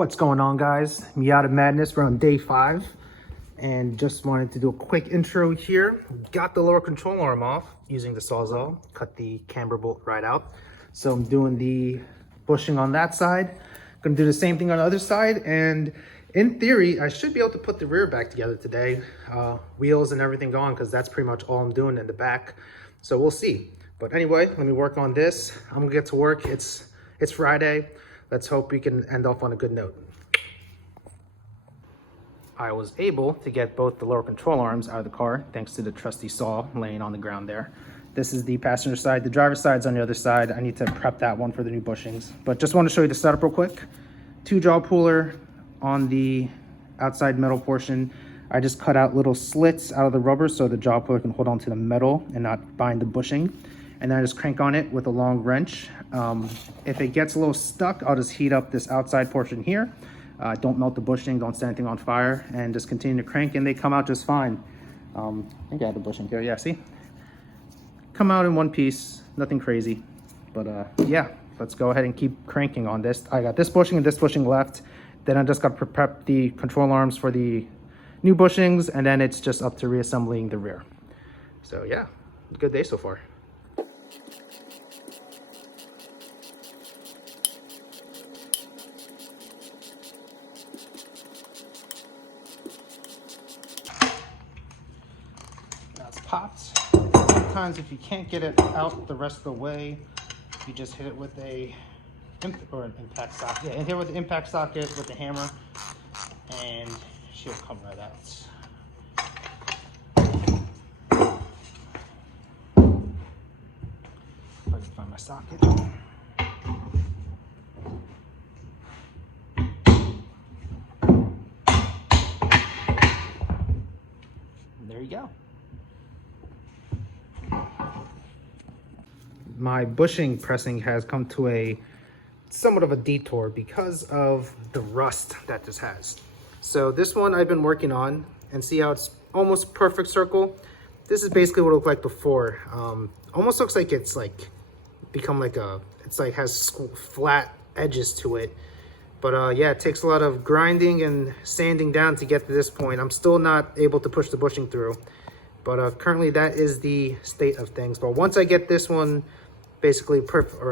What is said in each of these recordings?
What's going on, guys? Miata Madness. We're on day 5 and just wanted to do a quick intro here. Got the lower control arm off using the Sawzall, cut the camber bolt right out. So I'm doing the bushing on that side. Gonna do the same thing on the other side, and in theory I should be able to put the rear back together today, wheels and everything gone, because that's pretty much all I'm doing in the back. So we'll see. But anyway, let me work on this. I'm gonna get to work. It's Friday. Let's hope we can end off on a good note. I was able to get both the lower control arms out of the car thanks to the trusty saw laying on the ground there. This is the passenger side. The driver's side's on the other side. I need to prep that one for the new bushings. But just want to show you the setup real quick. 2-jaw puller on the outside metal portion. I just cut out little slits out of the rubber so the jaw puller can hold on to the metal and not bind the bushing. And then I just crank on it with a long wrench. If it gets a little stuck, I'll just heat up this outside portion here. Don't melt the bushing, don't set anything on fire, and just continue to crank, and they come out just fine. I think I have the bushing here. Yeah, see? Come out in one piece, nothing crazy. But yeah, let's go ahead and keep cranking on this. I got this bushing and this bushing left. Then I just got to prep the control arms for the new bushings, and then it's just up to reassembling the rear. So yeah, good day so far. Popped. Sometimes if you can't get it out the rest of the way, you just hit it with an impact socket. Yeah, and hit it with the impact socket with the hammer, and she'll come right out. If I can find my socket. There you go. My bushing pressing has come to a somewhat of a detour because of the rust that this has. So this one I've been working on, and see how it's almost perfect circle. This is basically what it looked like before. Almost looks like it's like become like has flat edges to it. But yeah, it takes a lot of grinding and sanding down to get to this point. I'm still not able to push the bushing through, but currently that is the state of things. But once I get this one basically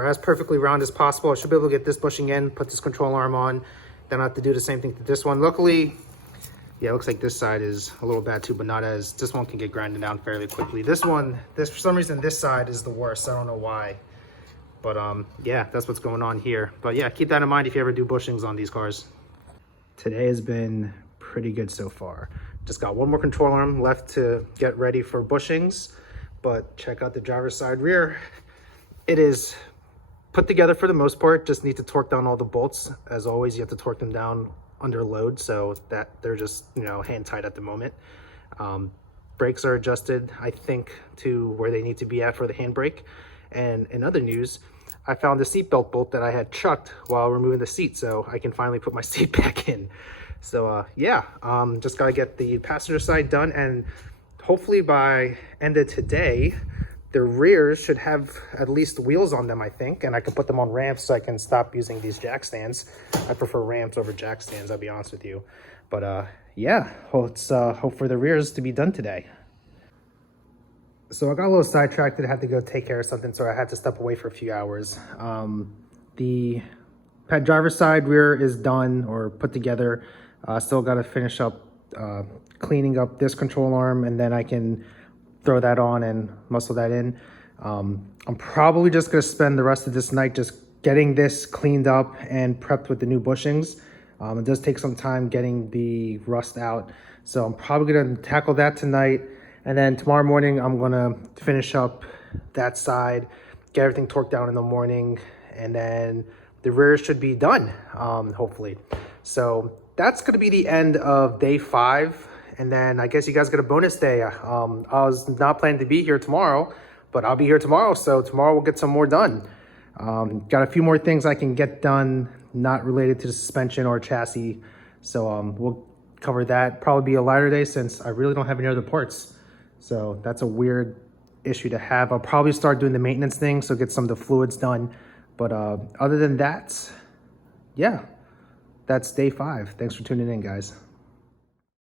as perfectly round as possible, I should be able to get this bushing in, put this control arm on, then I have to do the same thing to this one. Luckily, yeah, it looks like this side is a little bad too, but not as, this one can get grinded down fairly quickly. This one, for some reason, this side is the worst. I don't know why, but yeah, that's what's going on here. But yeah, keep that in mind if you ever do bushings on these cars. Today has been pretty good so far. Just got one more control arm left to get ready for bushings, but check out the driver's side rear. It is put together for the most part. Just need to torque down all the bolts. As always, you have to torque them down under load so that they're just, you know, hand tight at the moment. Brakes are adjusted, I think, to where they need to be at for the handbrake. And in other news, I found the seatbelt bolt that I had chucked while removing the seat, so I can finally put my seat back in. So yeah, just gotta get the passenger side done, and hopefully by end of today, the rears should have at least wheels on them, I think, and I can put them on ramps so I can stop using these jack stands. I prefer ramps over jack stands, I'll be honest with you. But yeah, let's hope for the rears to be done today. So I got a little sidetracked. I had to go take care of something, so I had to step away for a few hours. The driver's side rear is done or put together. Still got to finish up cleaning up this control arm, and then I can throw that on and muscle that in. I'm probably just going to spend the rest of this night just getting this cleaned up and prepped with the new bushings. It does take some time getting the rust out, so I'm probably going to tackle that tonight. And then tomorrow morning, I'm going to finish up that side, get everything torqued down in the morning, and then the rear should be done, hopefully. So that's going to be the end of day 5. And then I guess you guys get a bonus day. I was not planning to be here tomorrow, but I'll be here tomorrow. So tomorrow we'll get some more done. Got a few more things I can get done, not related to the suspension or chassis. So we'll cover that. Probably be a lighter day since I really don't have any other parts. So that's a weird issue to have. I'll probably start doing the maintenance thing, so get some of the fluids done. But other than that, yeah, that's day 5. Thanks for tuning in, guys.